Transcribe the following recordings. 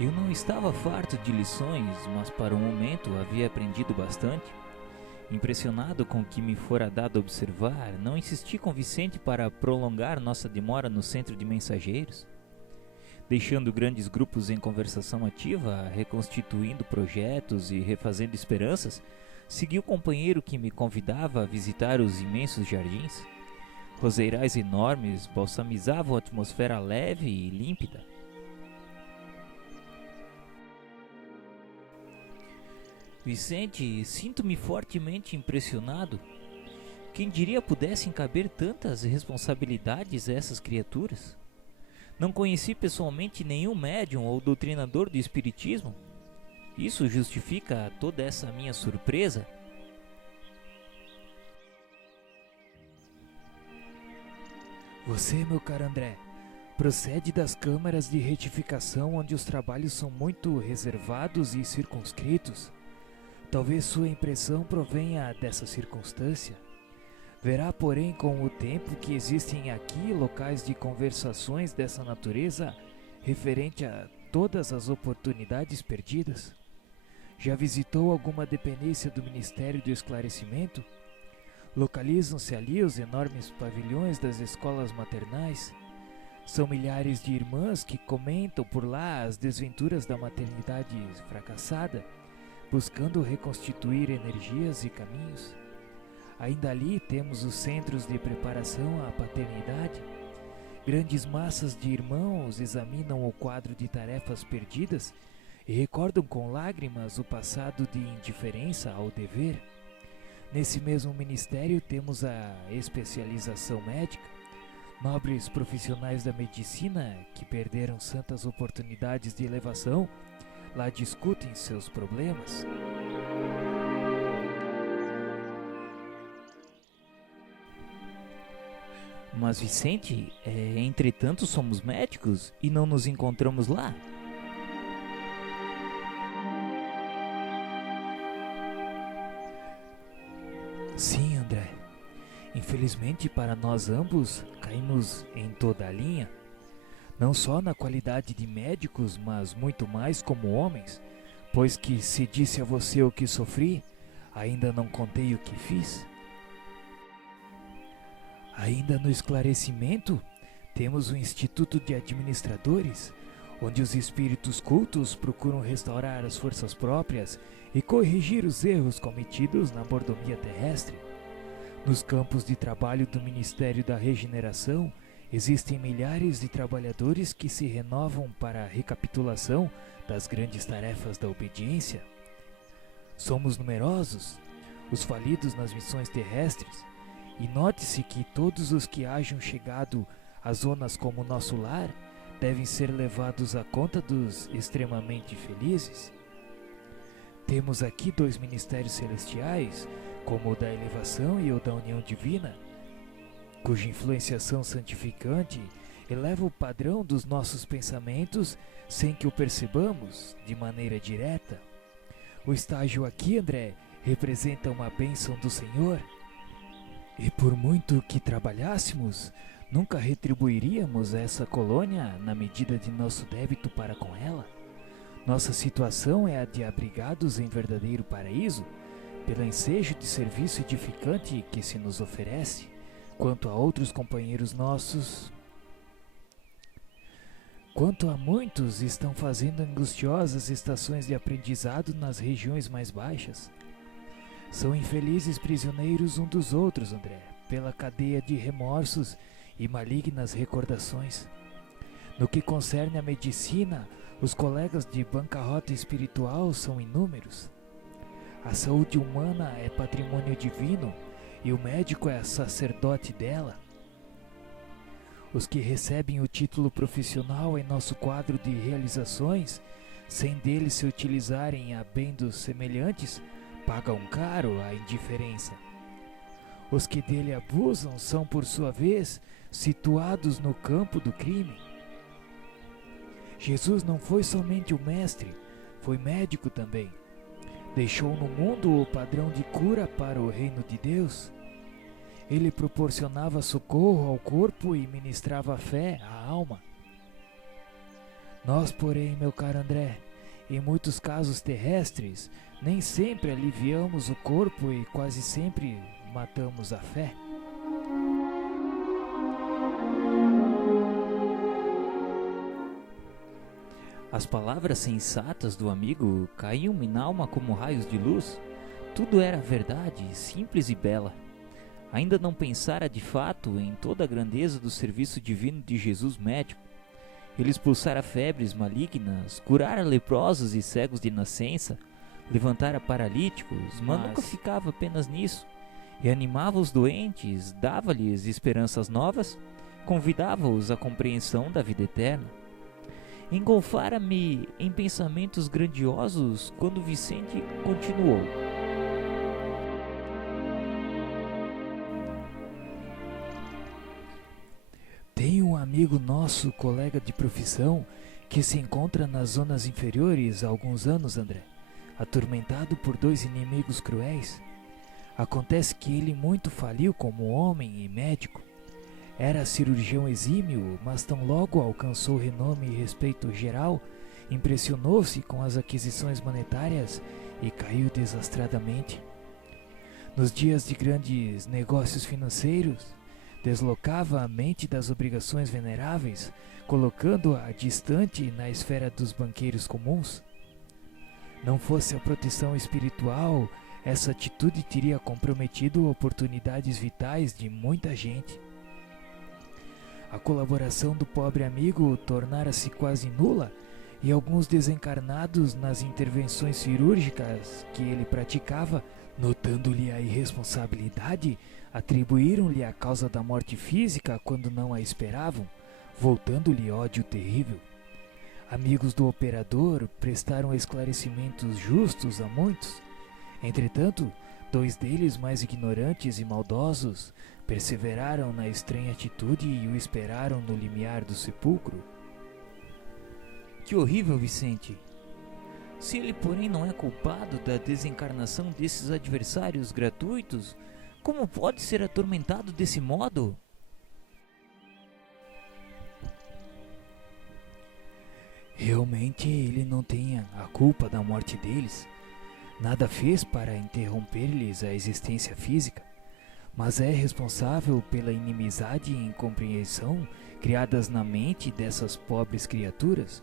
Eu não estava farto de lições, mas para o momento havia aprendido bastante. Impressionado com o que me fora dado observar, não insisti com Vicente para prolongar nossa demora no centro de mensageiros. Deixando grandes grupos em conversação ativa, reconstituindo projetos e refazendo esperanças, segui o companheiro que me convidava a visitar os imensos jardins. Roseirais enormes balsamizavam a atmosfera leve e límpida. Vicente, sinto-me fortemente impressionado. Quem diria pudessem caber tantas responsabilidades a essas criaturas? Não conheci pessoalmente nenhum médium ou doutrinador do espiritismo. Isso justifica toda essa minha surpresa? Você, meu caro André, procede das câmaras de retificação onde os trabalhos são muito reservados e circunscritos. Talvez sua impressão provenha dessa circunstância. Verá, porém, com o tempo que existem aqui locais de conversações dessa natureza referente a todas as oportunidades perdidas. Já visitou alguma dependência do Ministério do Esclarecimento? Localizam-se ali os enormes pavilhões das escolas maternais. São milhares de irmãs que comentam por lá as desventuras da maternidade fracassada, buscando reconstituir energias e caminhos. Ainda ali temos os centros de preparação à paternidade. Grandes massas de irmãos examinam o quadro de tarefas perdidas e recordam com lágrimas o passado de indiferença ao dever. Nesse mesmo ministério temos a especialização médica. Nobres profissionais da medicina que perderam santas oportunidades de elevação, lá discutem seus problemas. Mas Vicente, entretanto somos médicos e não nos encontramos lá. Sim, André. Infelizmente para nós ambos, caímos em toda a linha. Não só na qualidade de médicos, mas muito mais como homens, pois que se disse a você o que sofri, ainda não contei o que fiz. Ainda no esclarecimento, temos o Instituto de Administradores, onde os espíritos cultos procuram restaurar as forças próprias e corrigir os erros cometidos na mordomia terrestre. Nos campos de trabalho do Ministério da Regeneração, existem milhares de trabalhadores que se renovam para a recapitulação das grandes tarefas da obediência. Somos numerosos, os falidos nas missões terrestres, e note-se que todos os que hajam chegado a zonas como nosso lar devem ser levados à conta dos extremamente felizes. Temos aqui 2 ministérios celestiais, como o da elevação e o da união divina, cuja influenciação santificante eleva o padrão dos nossos pensamentos sem que o percebamos de maneira direta. O estágio aqui, André, representa uma bênção do Senhor. E por muito que trabalhássemos, nunca retribuiríamos a essa colônia na medida de nosso débito para com ela. Nossa situação é a de abrigados em verdadeiro paraíso, pelo ensejo de serviço edificante que se nos oferece. Quanto a outros companheiros nossos, quanto a muitos estão fazendo angustiosas estações de aprendizado nas regiões mais baixas. São infelizes prisioneiros um dos outros, André, pela cadeia de remorsos e malignas recordações. No que concerne à medicina, os colegas de bancarrota espiritual são inúmeros. A saúde humana é patrimônio divino e o médico é sacerdote dela. Os que recebem o título profissional em nosso quadro de realizações, sem dele se utilizarem a bem dos semelhantes, pagam caro a indiferença. Os que dele abusam são, por sua vez, situados no campo do crime. Jesus não foi somente o mestre, foi médico também. Deixou no mundo o padrão de cura para o reino de Deus. Ele proporcionava socorro ao corpo e ministrava fé à alma. Nós, porém, meu caro André, em muitos casos terrestres, nem sempre aliviamos o corpo e quase sempre matamos a fé. As palavras sensatas do amigo caíam-me na alma como raios de luz. Tudo era verdade, simples e bela. Ainda não pensara de fato em toda a grandeza do serviço divino de Jesus médico. Ele expulsara febres malignas, curara leprosos e cegos de nascença, levantara paralíticos, mas nunca ficava apenas nisso. Reanimava os doentes, dava-lhes esperanças novas, convidava-os à compreensão da vida eterna. Engolfara-me em pensamentos grandiosos quando Vicente continuou. Tem um amigo nosso, colega de profissão, que se encontra nas zonas inferiores há alguns anos, André, atormentado por 2 inimigos cruéis. Acontece que ele muito faliu como homem e médico. Era cirurgião exímio, mas tão logo alcançou renome e respeito geral, impressionou-se com as aquisições monetárias e caiu desastradamente. Nos dias de grandes negócios financeiros, deslocava a mente das obrigações veneráveis, colocando-a distante na esfera dos banqueiros comuns. Não fosse a proteção espiritual, essa atitude teria comprometido oportunidades vitais de muita gente. A colaboração do pobre amigo tornara-se quase nula e alguns desencarnados nas intervenções cirúrgicas que ele praticava, notando-lhe a irresponsabilidade, atribuíram-lhe a causa da morte física quando não a esperavam, voltando-lhe ódio terrível. Amigos do operador prestaram esclarecimentos justos a muitos. Entretanto, 2 deles, mais ignorantes e maldosos, perseveraram na estranha atitude e o esperaram no limiar do sepulcro. Que horrível, Vicente! Se ele, porém, não é culpado da desencarnação desses adversários gratuitos, como pode ser atormentado desse modo? Realmente ele não tem a culpa da morte deles. Nada fez para interromper-lhes a existência física, mas é responsável pela inimizade e incompreensão criadas na mente dessas pobres criaturas,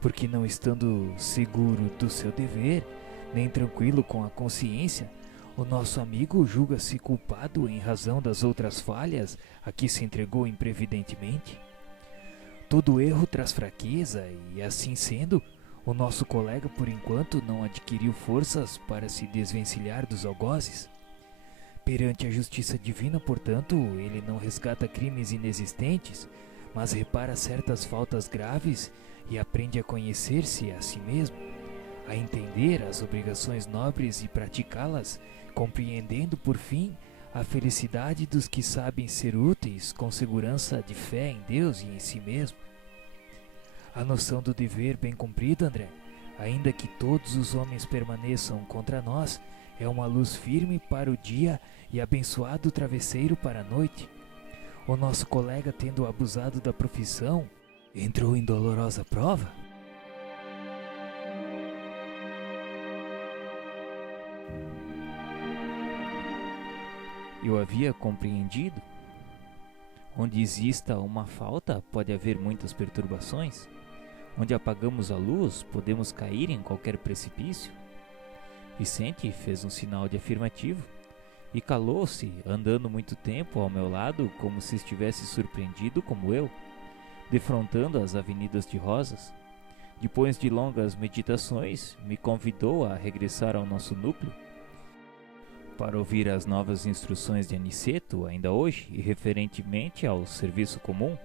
porque não estando seguro do seu dever, nem tranquilo com a consciência, o nosso amigo julga-se culpado em razão das outras falhas a que se entregou imprevidentemente. Todo erro traz fraqueza e, assim sendo, o nosso colega por enquanto não adquiriu forças para se desvencilhar dos algozes. Perante a justiça divina, portanto, ele não resgata crimes inexistentes, mas repara certas faltas graves e aprende a conhecer-se a si mesmo, a entender as obrigações nobres e praticá-las, compreendendo, por fim, a felicidade dos que sabem ser úteis com segurança de fé em Deus e em si mesmo. A noção do dever bem cumprido, André, ainda que todos os homens permaneçam contra nós, é uma luz firme para o dia e abençoado travesseiro para a noite. O nosso colega, tendo abusado da profissão, entrou em dolorosa prova. Eu havia compreendido. Onde exista uma falta, pode haver muitas perturbações. Onde apagamos a luz, podemos cair em qualquer precipício. Vicente fez um sinal de afirmativo e calou-se, andando muito tempo ao meu lado, como se estivesse surpreendido como eu, defrontando as avenidas de rosas. Depois de longas meditações, me convidou a regressar ao nosso núcleo para ouvir as novas instruções de Aniceto ainda hoje e referentemente ao serviço comum.